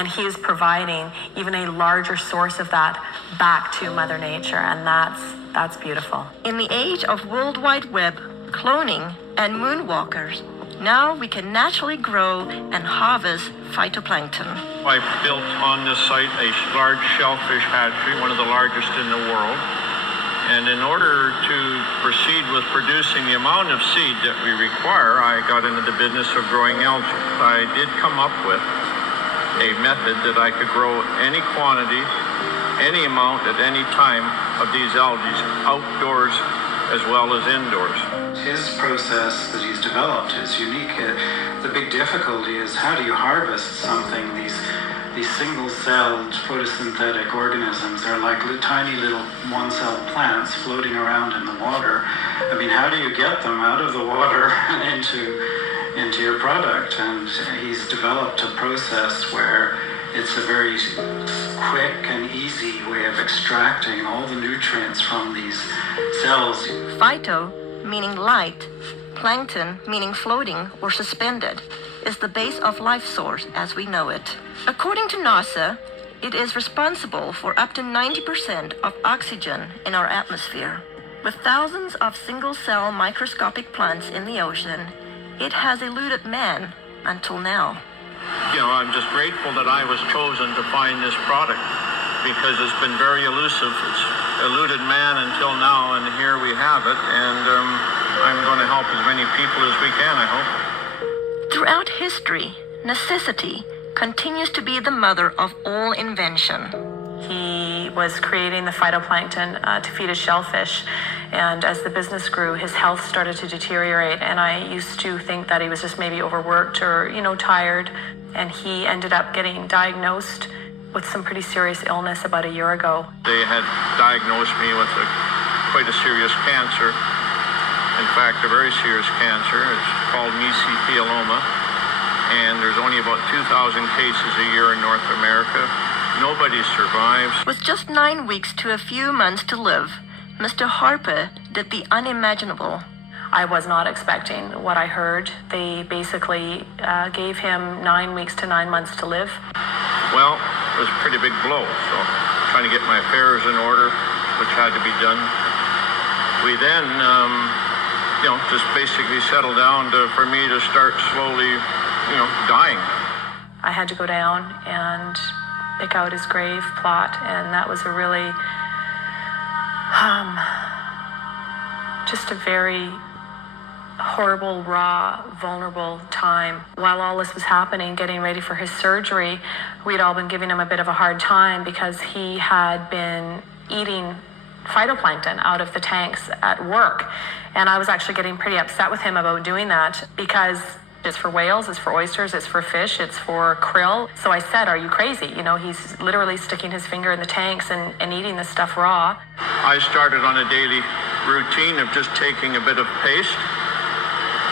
And he is providing even a larger source of that back to Mother Nature, and that's beautiful. In the age of World Wide Web, cloning, and moonwalkers, now we can naturally grow and harvest phytoplankton. I built on this site a large shellfish hatchery, one of the largest in the world. And in order to proceed with producing the amount of seed that we require, I got into the business of growing algae. I did come up with a method that I could grow any quantity, any amount at any time of these algae, outdoors as well as indoors. His process that he's developed is unique. The big difficulty is how do you harvest something? These single-celled photosynthetic organisms are like tiny little one-celled plants floating around in the water. I mean, how do you get them out of the water and into your product? And he's developed a process where it's a very quick and easy way of extracting all the nutrients from these cells. Phyto, meaning light, plankton, meaning floating or suspended, is the base of life source as we know it. According to NASA, it is responsible for up to 90% of oxygen in our atmosphere. With thousands of single-cell microscopic plants in the ocean, it has eluded man until now. You know, I'm just grateful that I was chosen to find this product because it's been very elusive. It's eluded man until now, and here we have it, and I'm going to help as many people as we can, I hope. Throughout history, necessity continues to be the mother of all invention. He was creating the phytoplankton to feed his shellfish, and as the business grew, his health started to deteriorate, and I used to think that he was just maybe overworked or, tired, and he ended up getting diagnosed with some pretty serious illness about a year ago. They had diagnosed me with quite a serious cancer. In fact, a very serious cancer. It's called mesothelioma, and there's only about 2,000 cases a year in North America. Nobody survives. With just 9 weeks to a few months to live, Mr. Harper did the unimaginable. I was not expecting what I heard. They basically gave him 9 weeks to 9 months to live. Well, it was a pretty big blow, so trying to get my affairs in order, which had to be done. We then, just basically settled down for me to start slowly, dying. I had to go down and pick out his grave plot, and that was a really, just a very horrible, raw, vulnerable time. While all this was happening, getting ready for his surgery, we'd all been giving him a bit of a hard time because he had been eating phytoplankton out of the tanks at work. And I was actually getting pretty upset with him about doing that because it's for whales, it's for oysters, it's for fish, it's for krill. So I said, are you crazy? He's literally sticking his finger in the tanks and eating this stuff raw. I started on a daily routine of just taking a bit of paste,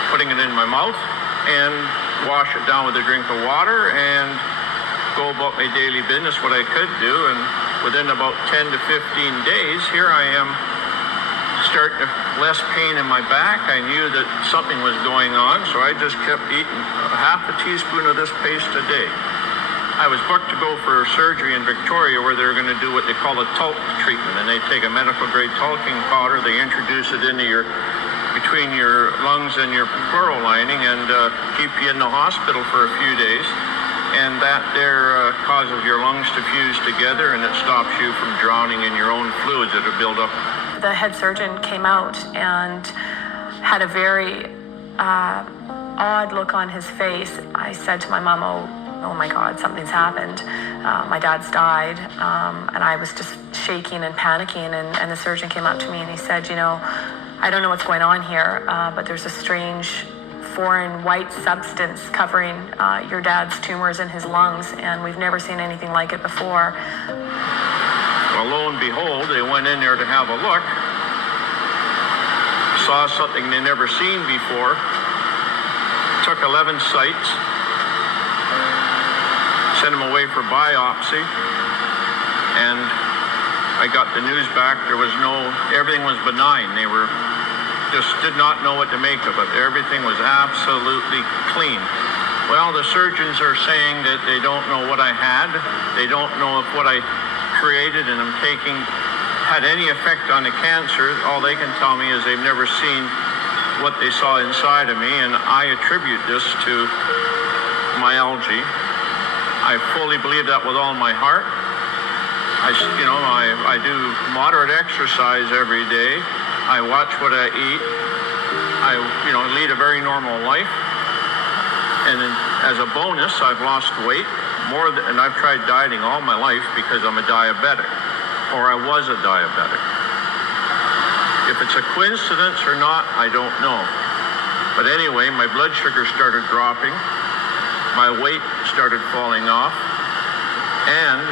putting it in my mouth, and wash it down with a drink of water and go about my daily business, what I could do. And within about 10 to 15 days, here I am starting to less pain in my back. I knew that something was going on, so I just kept eating half a teaspoon of this paste a day. I was booked to go for surgery in Victoria where they're going to do what they call a talc treatment, and they take a medical grade talking powder, they introduce it into between your lungs and your pleural lining and keep you in the hospital for a few days. And that there causes your lungs to fuse together, and it stops you from drowning in your own fluids that have built up. The head surgeon came out and had a very odd look on his face. I said to my mom, oh my God, something's happened. My dad's died. And I was just shaking and panicking. And the surgeon came up to me and he said, I don't know what's going on here, but there's a strange foreign white substance covering your dad's tumors in his lungs, and we've never seen anything like it before. Well, lo and behold, they went in there to have a look, saw something they never seen before, took 11 sites, sent them away for biopsy, and I got the news back. Everything was benign. They did not know what to make of it. Everything was absolutely clean. Well, the surgeons are saying that they don't know what I had. They don't know if what I created and I'm taking had any effect on the cancer. All they can tell me is they've never seen what they saw inside of me, and I attribute this to my algae. I fully believe that with all my heart. I do moderate exercise every day. I watch what I eat. I lead a very normal life. And as a bonus, I've lost weight and I've tried dieting all my life because I'm a diabetic, or I was a diabetic. If it's a coincidence or not, I don't know. But anyway, my blood sugar started dropping, my weight started falling off, and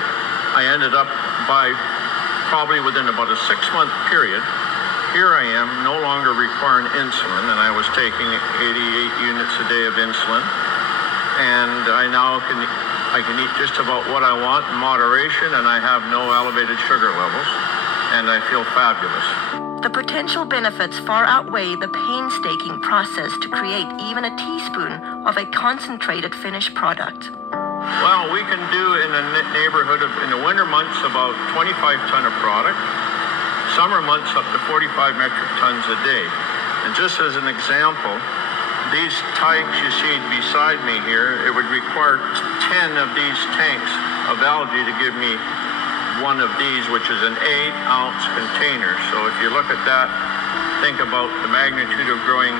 I ended up by probably within about a 6-month period, here I am no longer requiring insulin, and I was taking 88 units a day of insulin, and I now can eat just about what I want in moderation, and I have no elevated sugar levels, and I feel fabulous. The potential benefits far outweigh the painstaking process to create even a teaspoon of a concentrated finished product. Well, we can do in a neighborhood of, in the winter months, about 25 ton of product. Summer months up to 45 metric tons a day. And just as an example, these tanks you see beside me here, it would require 10 of these tanks of algae to give me one of these, which is an 8-ounce container. So if you look at that, think about the magnitude of growing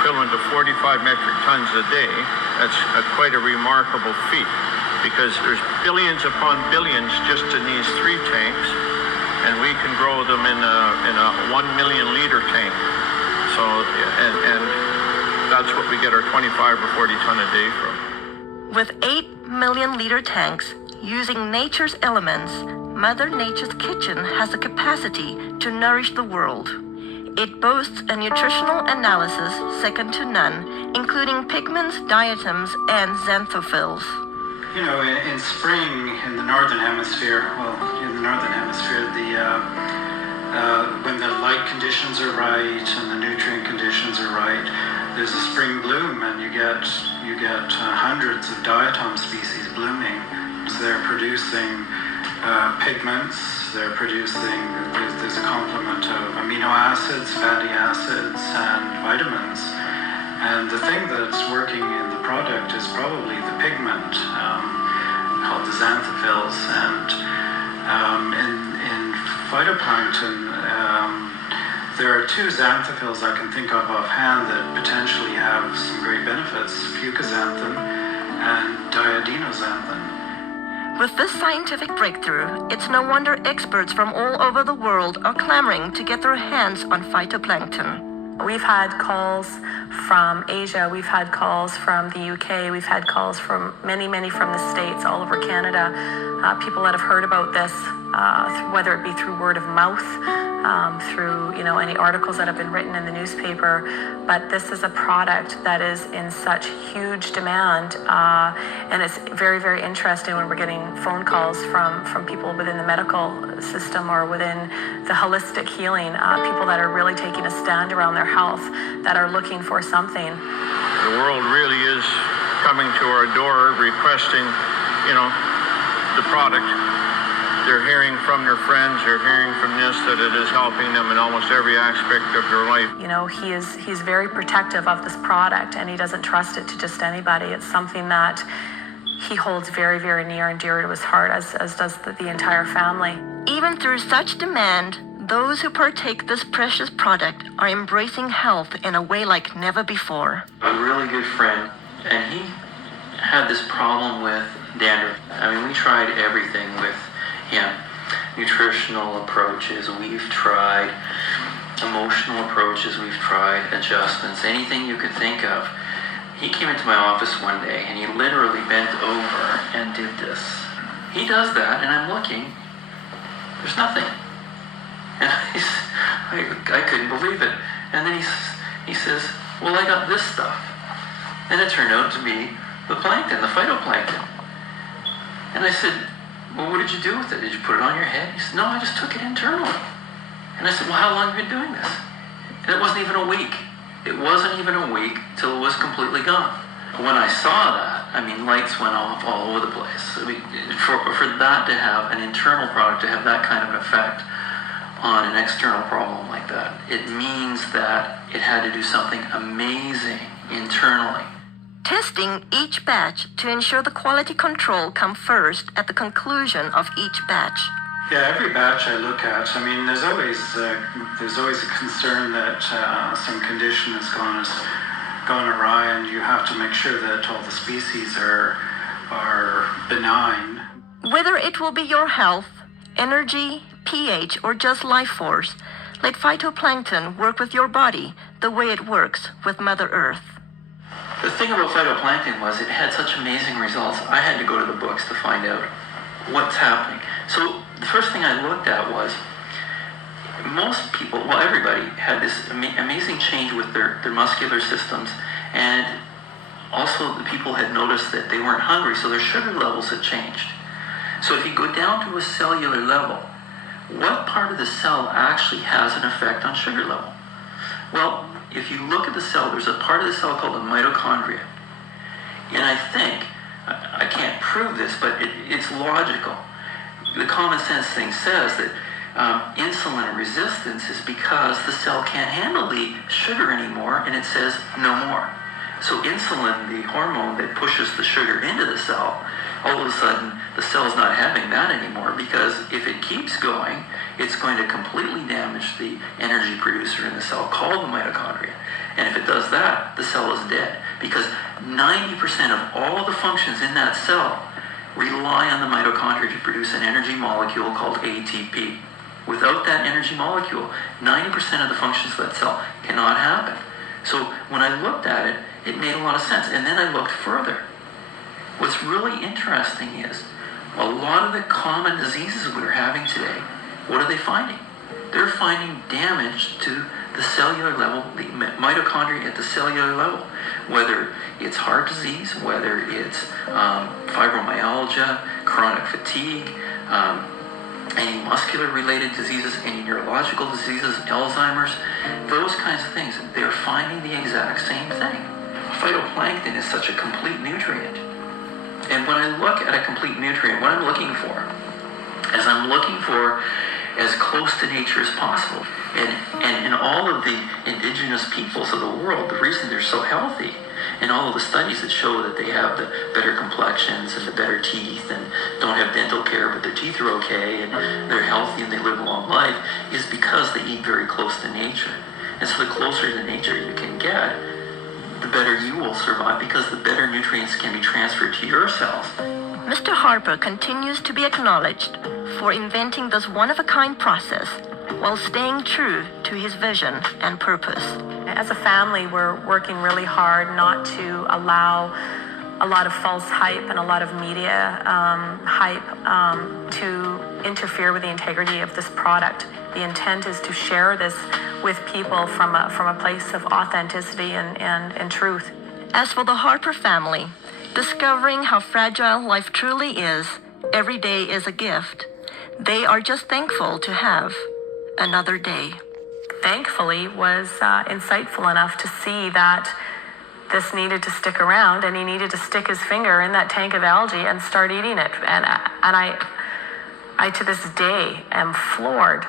equivalent to 45 metric tons a day. That's quite a remarkable feat, because there's billions upon billions just in these 3 tanks, and we can grow them in a 1 million liter tank. So, and that's what we get our 25 or 40 ton a day from. With 8 million liter tanks using nature's elements, Mother Nature's kitchen has the capacity to nourish the world. It boasts a nutritional analysis second to none, including pigments, diatoms, and xanthophylls. You know, in spring in the northern hemisphere, when the light conditions are right and the nutrient conditions are right, there's a spring bloom, and you get hundreds of diatom species blooming. So they're producing pigments. There's a complement of amino acids, fatty acids, and vitamins. And the thing that's working in the product is probably the pigment called the xanthophylls. And in phytoplankton, there are 2 xanthophylls I can think of offhand that potentially have some great benefits: fucoxanthin and diadinoxanthin. With this scientific breakthrough, it's no wonder experts from all over the world are clamoring to get their hands on phytoplankton. We've had calls from Asia, we've had calls from the UK, we've had calls from many from the States, all over Canada. People that have heard about this, whether it be through word of mouth, through any articles that have been written in the newspaper. But this is a product that is in such huge demand, and it's very interesting when we're getting phone calls from people within the medical system or within the holistic healing, people that are really taking a stand around their health, that are looking for something. The world really is coming to our door requesting, the product. They're hearing from their friends, they're hearing from this, that it is helping them in almost every aspect of their life. He's very protective of this product, and he doesn't trust it to just anybody. It's something that he holds very near and dear to his heart, as does the entire family. Even through such demand, those who partake this precious product are embracing health in a way like never before. A really good friend, and he had this problem with dandruff. We tried everything with him. Nutritional approaches, we've tried. Emotional approaches, we've tried. Adjustments, anything you could think of. He came into my office one day, and he literally bent over and did this. He does that, and I'm looking. There's nothing. And I couldn't believe it. And then he says, well, I got this stuff. And it turned out to be the plankton, the phytoplankton. And I said, well, what did you do with it? Did you put it on your head? He said, no, I just took it internally. And I said, well, how long have you been doing this? And it wasn't even a week. It wasn't even a week till it was completely gone. When I saw that, I mean, lights went off all over the place. I mean, for that to have an internal product, to have that kind of an effect on an external problem like that, it means that it had to do something amazing internally. Testing each batch to ensure the quality control come first at the conclusion of each batch. Yeah, every batch I look at, I mean, there's always a concern that some condition has gone awry, and you have to make sure that all the species are benign. Whether it will be your health, energy, pH, or just life force, let phytoplankton work with your body the way it works with Mother Earth. The thing about phytoplankton was it had such amazing results. I had to go to the books to find out what's happening. So the first thing I looked at was most people, well, everybody had this amazing change with their muscular systems, and also the people had noticed that they weren't hungry, so their sugar levels had changed. So if you go down to a cellular level, what part of the cell actually has an effect on sugar level? Well, if you look at the cell, there's a part of the cell called the mitochondria. And I think, I can't prove this, but it's logical. The common sense thing says that insulin resistance is because the cell can't handle the sugar anymore, and it says no more. So insulin, the hormone that pushes the sugar into the cell, all of a sudden the cell's not having that anymore, because if it keeps going, it's going to completely damage the energy producer in the cell called the mitochondria. And if it does that, the cell is dead, because 90% of all the functions in that cell rely on the mitochondria to produce an energy molecule called ATP. Without that energy molecule, 90% of the functions of that cell cannot happen. So when I looked at it, it made a lot of sense. And then I looked further. What's really interesting is a lot of the common diseases we're having today, what are they finding? They're finding damage to the cellular level, the mitochondria at the cellular level, whether it's heart disease, whether it's fibromyalgia, chronic fatigue, any muscular-related diseases, any neurological diseases, Alzheimer's, those kinds of things. They're finding the exact same thing. Phytoplankton is such a complete nutrient. And when I look at a complete nutrient, what I'm looking for is I'm looking for as close to nature as possible. And in all of the indigenous peoples of the world, the reason they're so healthy, and all of the studies that show that they have the better complexions and the better teeth and don't have dental care, but their teeth are okay and they're healthy and they live a long life, is because they eat very close to nature. And so the closer to nature you can get, the better you will survive, because the better nutrients can be transferred to your cells. Mr. Harper continues to be acknowledged for inventing this one-of-a-kind process while staying true to his vision and purpose. As a family, we're working really hard not to allow a lot of false hype and a lot of media hype to interfere with the integrity of this product. The intent is to share this with people from a place of authenticity and truth. As for the Harper family, discovering how fragile life truly is, every day is a gift. They are just thankful to have another day. Thankfully, was insightful enough to see that this needed to stick around, and he needed to stick his finger in that tank of algae and start eating it. And I to this day am floored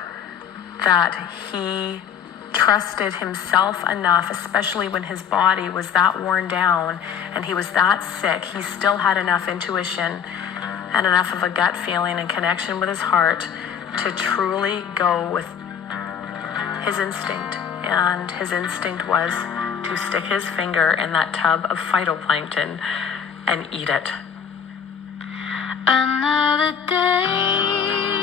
that he trusted himself enough, especially when his body was that worn down and he was that sick. He still had enough intuition and enough of a gut feeling and connection with his heart to truly go with his instinct. And his instinct was to stick his finger in that tub of phytoplankton and eat it. Another day